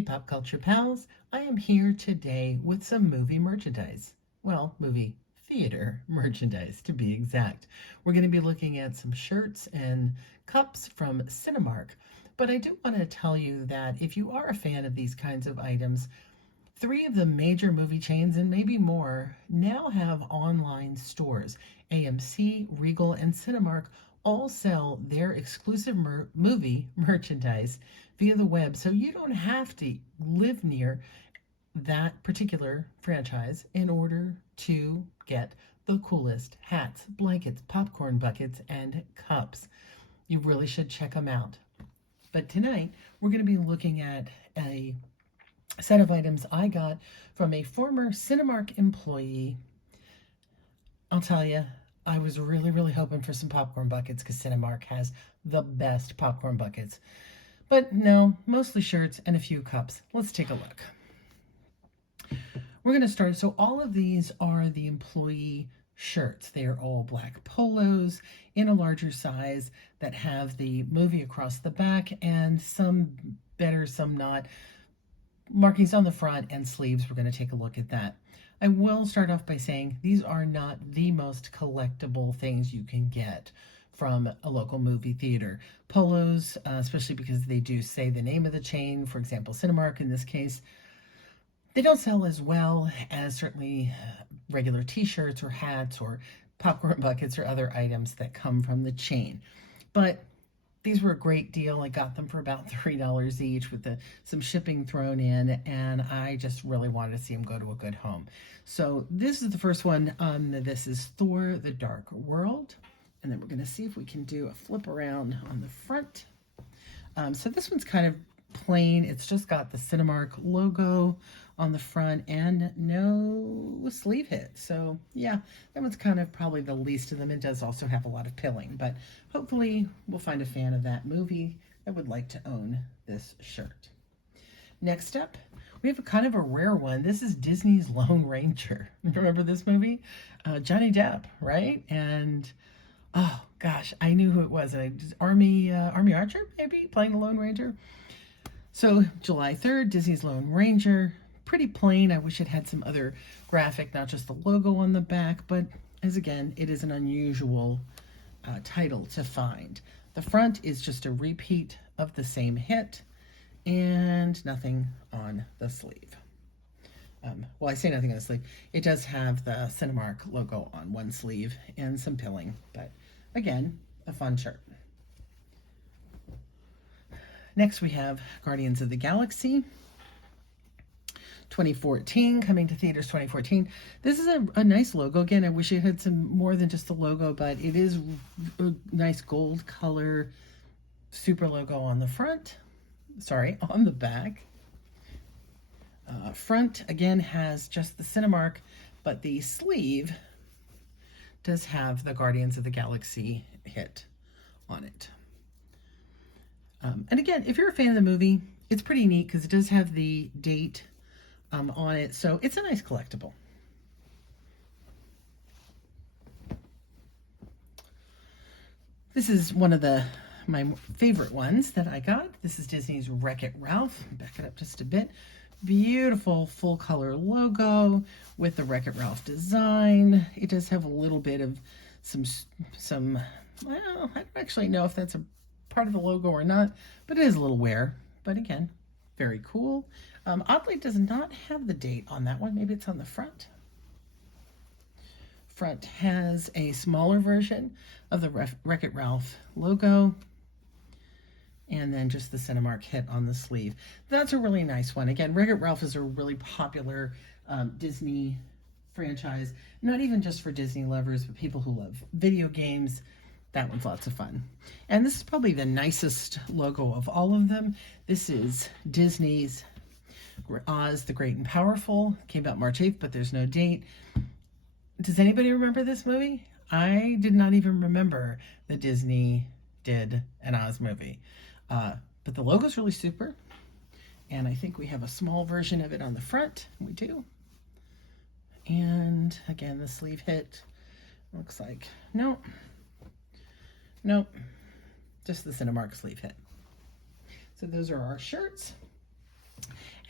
Hey Pop Culture Pals, I am here today with some movie merchandise. Well, movie theater merchandise to be exact. We're going to be looking at some shirts and cups from Cinemark. But I do want to tell you that if you are a fan of these kinds of items, three of the major movie chains and maybe more now have online stores. AMC, Regal, and Cinemark all sell their exclusive movie merchandise via the web, so you don't have to live near that particular franchise in order to get the coolest hats, blankets, popcorn buckets, and cups. You really should check them out. But tonight, we're going to be looking at a set of items I got from a former Cinemark employee. I'll tell you, I was really hoping for some popcorn buckets because Cinemark has the best popcorn buckets. But no, mostly shirts and a few cups. Let's take a look. We're going to start. So all of these are the employee shirts. They are all black polos in a larger size that have the movie across the back and some better, some not. Markings on the front and sleeves. We're going to take a look at that. I will start off by saying these are not the most collectible things you can get from a local movie theater. Polos, especially because they do say the name of the chain, for example, Cinemark in this case, they don't sell as well as certainly regular t-shirts or hats or popcorn buckets or other items that come from the chain. But these were a great deal. I got them for about $3 each with some shipping thrown in, and I just really wanted to see them go to a good home. So this is the first one. This is Thor: The Dark World. And then we're going to see if we can do a flip around on the front. So this one's kind of plain. It's just got the Cinemark logo on the front and no sleeve hit. So yeah, that one's kind of probably the least of them. It does also have a lot of pilling, but hopefully we'll find a fan of that movie that would like to own this shirt. Next up, we have a kind of a rare one. This is Disney's Lone Ranger. Remember this movie? Johnny Depp, right? And oh gosh, I knew who it was. Army Archer, maybe, playing the Lone Ranger. So July 3rd, Disney's Lone Ranger. Pretty plain. I wish it had some other graphic, not just the logo on the back, but as again, it is an unusual title to find. The front is just a repeat of the same hit and nothing on the sleeve. Well, I say nothing on the sleeve. It does have the Cinemark logo on one sleeve and some pilling, but again, a fun shirt. Next, we have Guardians of the Galaxy 2014, coming to theaters 2014. This is a nice logo. Again, I wish it had some more than just the logo, but it is a nice gold color, super logo on the front. Sorry, on the back. Front, again, has just the Cinemark, but the sleeve does have the Guardians of the Galaxy hit on it. And again, if you're a fan of the movie, it's pretty neat because it does have the date on it, so it's a nice collectible. This is one of my favorite ones that I got. This is Disney's Wreck-It Ralph. Back it up just a bit. Beautiful full color logo with the Wreck-It Ralph design. It does have a little bit of some well, I don't actually know if that's a part of the logo or not, but it is a little wear. But again, very cool. Oddly, it does not have the date on that one. Maybe it's on the front. Front has a smaller version of the Wreck-It Ralph logo, and then just the Cinemark hit on the sleeve. That's a really nice one. Again, Wreck-It Ralph is a really popular Disney franchise, not even just for Disney lovers, but people who love video games. That one's lots of fun. And this is probably the nicest logo of all of them. This is Disney's Oz the Great and Powerful. Came out March 8th, but there's no date. Does anybody remember this movie? I did not even remember that Disney did an Oz movie. But the logo's really super. And I think we have a small version of it on the front. We do. And again, the sleeve hit looks like, nope, just the Cinemark sleeve hit. So those are our shirts.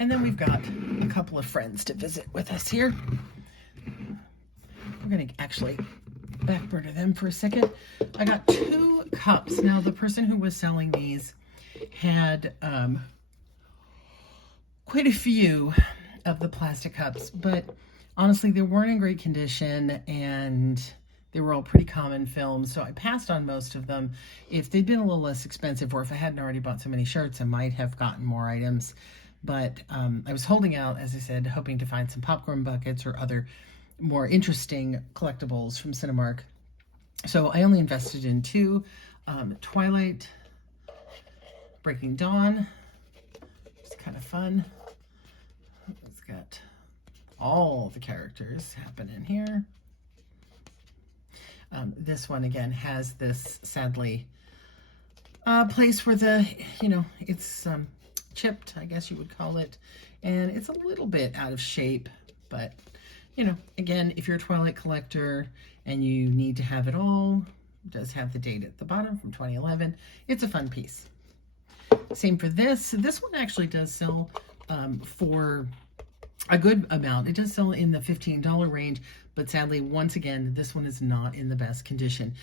And then we've got a couple of friends to visit with us here. We're going to actually backburner them for a second. I got 2 cups. Now, the person who was selling these had quite a few of the plastic cups, but honestly, they weren't in great condition, and they were all pretty common films, so I passed on most of them. If they'd been a little less expensive, or if I hadn't already bought so many shirts, I might have gotten more items. But I was holding out, as I said, hoping to find some popcorn buckets or other more interesting collectibles from Cinemark. So I only invested in 2. Twilight, Breaking Dawn. It's kind of fun. It's got all the characters happening here. This one, again, has this, sadly, place where it's chipped, I guess you would call it. And it's a little bit out of shape, but, again, if you're a Twilight collector and you need to have it all, it does have the date at the bottom from 2011. It's a fun piece. Same for this. This one actually does sell for a good amount. It does sell in the $15 range, but sadly, once again, this one is not in the best condition.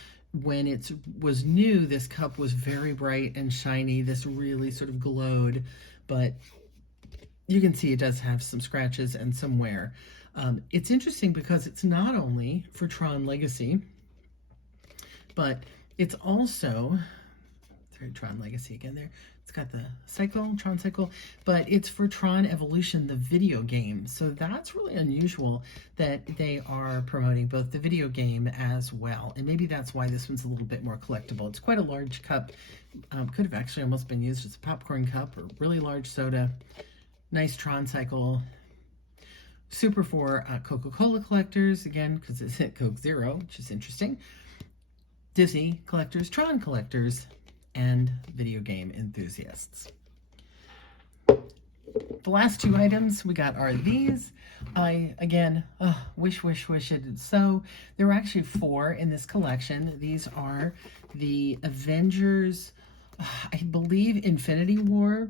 When it was new, this cup was very bright and shiny. This really sort of glowed, but you can see it does have some scratches and some wear. It's interesting because it's not only for Tron Legacy, but it's also, sorry, Tron Legacy again there. It's got the Tron Cycle, but it's for Tron Evolution, the video game. So that's really unusual that they are promoting both the video game as well. And maybe that's why this one's a little bit more collectible. It's quite a large cup. Could have actually almost been used as a popcorn cup or really large soda. Nice Tron Cycle. Super for Coca-Cola collectors, again, because it's at Coke Zero, which is interesting. Disney collectors, Tron collectors, and video game enthusiasts. The last 2 items we got are these. I, again, wish it had so. There were actually 4 in this collection. These are the Avengers, I believe, Infinity War.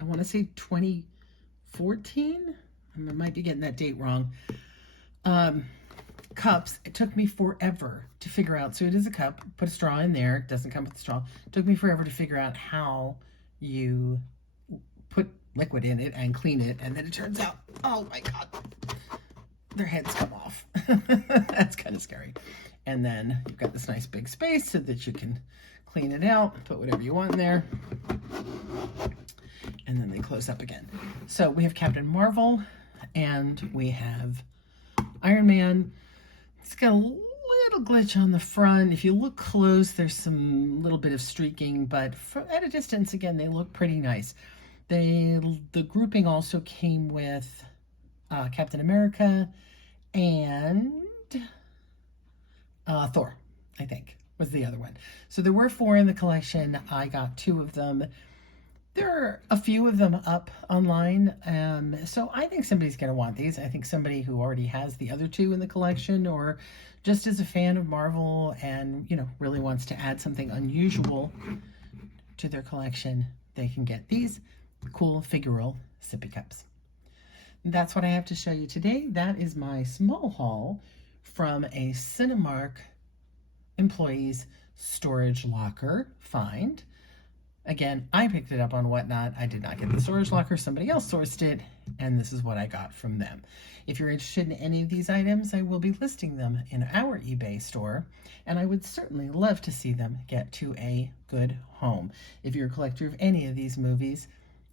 I want to say 2014. I might be getting that date wrong. Cups. It took me forever to figure out. So it is a cup. Put a straw in there. It doesn't come with a straw. It took me forever to figure out how you put liquid in it and clean it. And then it turns out, oh my God, their heads come off. That's kind of scary. And then you've got this nice big space so that you can clean it out, put whatever you want in there. And then they close up again. So we have Captain Marvel and we have Iron Man. It's got a little glitch on the front. If you look close, there's some little bit of streaking, but at a distance, again, they look pretty nice. The grouping also came with Captain America and Thor, I think, was the other one. So there were 4 in the collection. I got 2 of them. There are a few of them up online, so I think somebody's going to want these. I think somebody who already has the other 2 in the collection, or just is a fan of Marvel and, really wants to add something unusual to their collection, they can get these cool figural sippy cups. That's what I have to show you today. That is my small haul from a Cinemark employee's storage locker find. Again, I picked it up on Whatnot. I did not get the storage locker. Somebody else sourced it, and this is what I got from them. If you're interested in any of these items, I will be listing them in our eBay store, and I would certainly love to see them get to a good home. If you're a collector of any of these movies,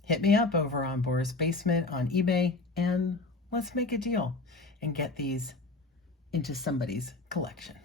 hit me up over on Boris Basement on eBay, and let's make a deal and get these into somebody's collection.